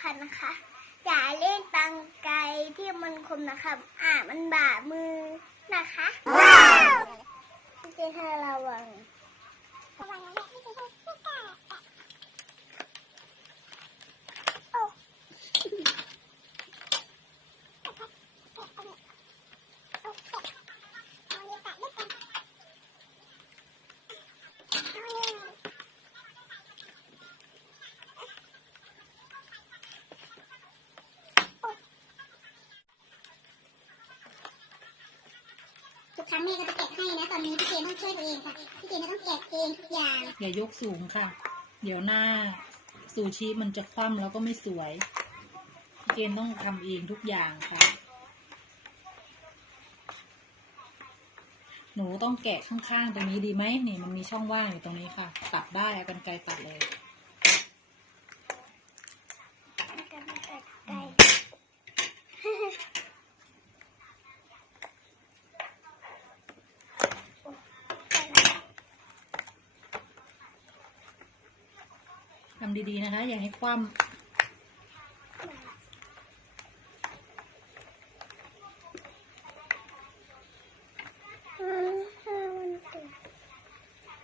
คันนะคะ อย่าเล่นตังไกลที่มันคมนะคะ อ่ามันบาดมือนะคะว้าวพี่เจให้ระวังระวังนะพี่เจไม่กล้าโอ้ ทุกครั้งแม่ก็จะแกะให้นะตอนนี้พี่เจต้องช่วยตัวเองค่ะพี่เจไม่ต้องแกะเองทุกอย่างอย่ายกสูงค่ะ เดี๋ยวหน้าซูชิมันจะคว่ำแล้วก็ไม่สวยพี่เจนต้องทำเองทุกอย่างค่ะ หนูต้องแกะข้างๆตรงนี้ดีไหมนี่มันมีช่องว่างอยู่ตรงนี้ค่ะ ตัดได้เอากันไกรตัดเลย กันไกลๆ ทำ ดีๆนะคะ อย่าให้คว่ำ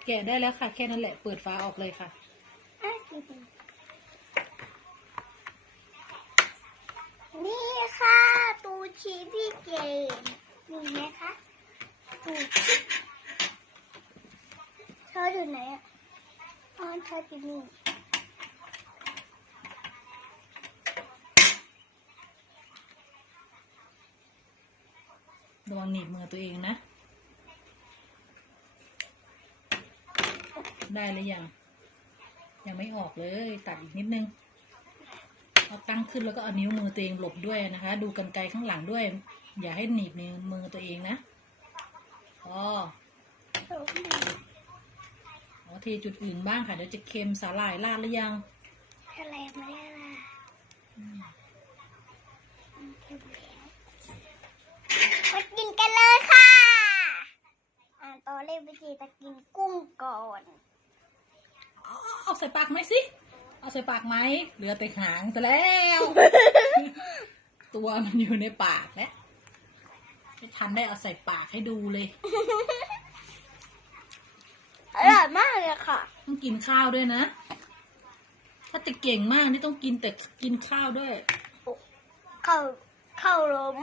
แกะได้แล้วค่ะ แค่นั้นแหละ เปิดฝาออกเลยค่ะนี่ค่ะตูชีพี่เจนนี่ไหมคะตูชีเธออยู่ไหนอะอ๋อเธออยู่นี่ ระวังหนีบมือตัวเองนะ ได้หรือยัง ยังไม่ออกเลย ตัดอีกนิดนึงเอาตั้งขึ้นแล้วก็เอานิ้วมือตัวเองหลบด้วยนะคะ ดูกันไกลข้างหลังด้วย อย่าให้หนีบนิ้วมือตัวเองนะอ๋ออ๋อเทจุดอื่นบ้างค่ะเดี๋ยวจะเค็มสาหร่ายราดหรือยัง อะไรมาแล้วล่ะ อืม มากินกันเลยค่ะ อ่าตอนแรกพี่เจจะกินกุ้งก่อนอ๋อเอาใส่ปากไหมสิ เอาใส่ปากไหม เหลือแต่หางซะแล้ว ตัวมันอยู่ในปากแล้วไม่ทันได้เอาใส่ปากให้ดูเลย อร่อยมากเลยค่ะ ต้องกินข้าวด้วยนะ ถ้าจะเก่งมากนี่ต้องกินแต่กินข้าวด้วย เข้าเข้าล้ม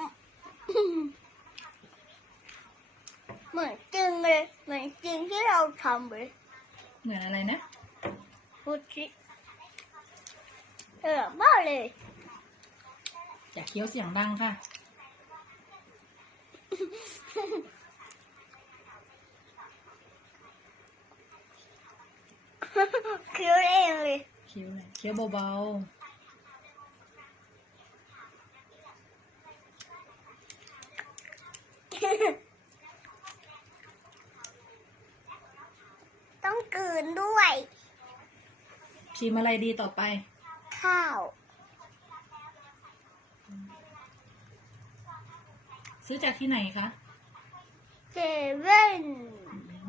เหมือนจริงเลย เหมือนจริงที่เราทำเลยเหมือนอะไรนะพูดชิอร่อยมากเลยอย่าเคี้ยวเสียงดังค่ะ เคิ้ยวเองเลยเคี้ยวเลยเคี้ยวเบาต้อง กลืนด้วยๆชิมอะไรดีต่อไป ข้าว ซื้อจากที่ไหนคะเซเว่นอืม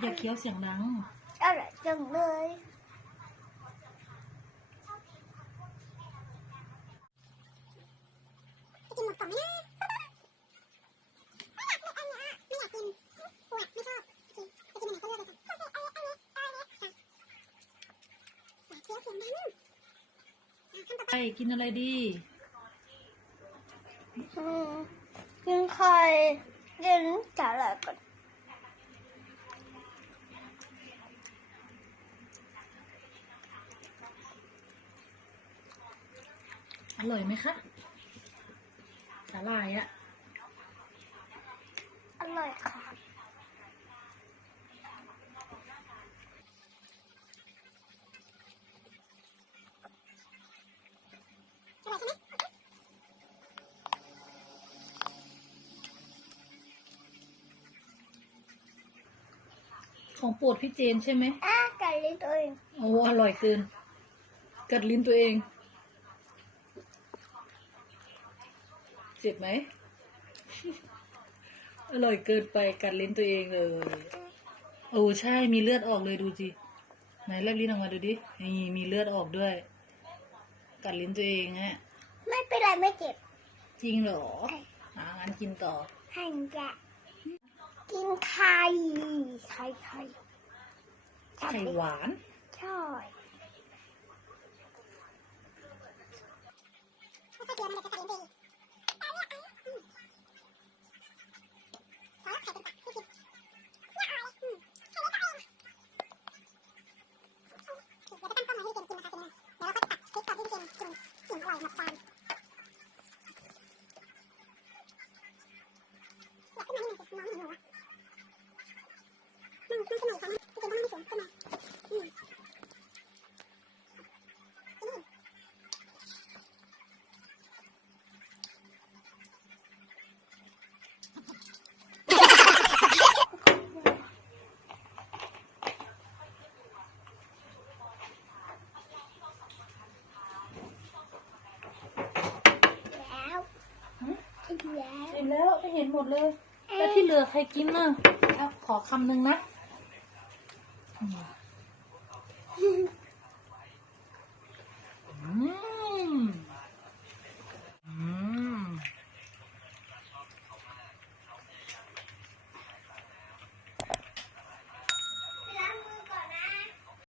อย่าเคี้ยวเสียงดังอร่อยจังเลย กินหมดก่อนไหมนะไม่อยากกินอันเนี้ยไม่อยากกินปวดไม่ชอบกินไปกินอันไหนก็เลือกเลยค่ะก็คืออันนี้อันนี้อันนี้ค่ะอยากเคี้ยวเสียงดังอะทำต่อ ไป กินอะไรดีอืมกินไข่กินสาหร่ายก่อนอร่อยไหมคะสาหร่ายอะอร่อยค่ะ อร่อยใช่ไหม ของโปรดพี่เจนใช่ไหมอะไก่ลิ้นตัวเอง โอ้อร่อยเกิน กัดลิ้นตัวเอง เจ็บไหม อร่อยเกินไปกัดลิ้นตัวเองเลย โอ้ใช่มีเลือดออกเลยดูสิไหนแลบลิ้นออกมาดูดินี่มีเลือดออกด้วย กัดลิ้นตัวเองอะไม่เป็นไรไม่เจ็บ จริงเหรออ่างั้นกินต่อ หันจะกินไข่ไข่ไข่ไข่หวาน ใช่แล้ว แล้วได้เห็นหมดเลย แล้วที่เหลือใครกินน่ะขอคำหนึ่งนะ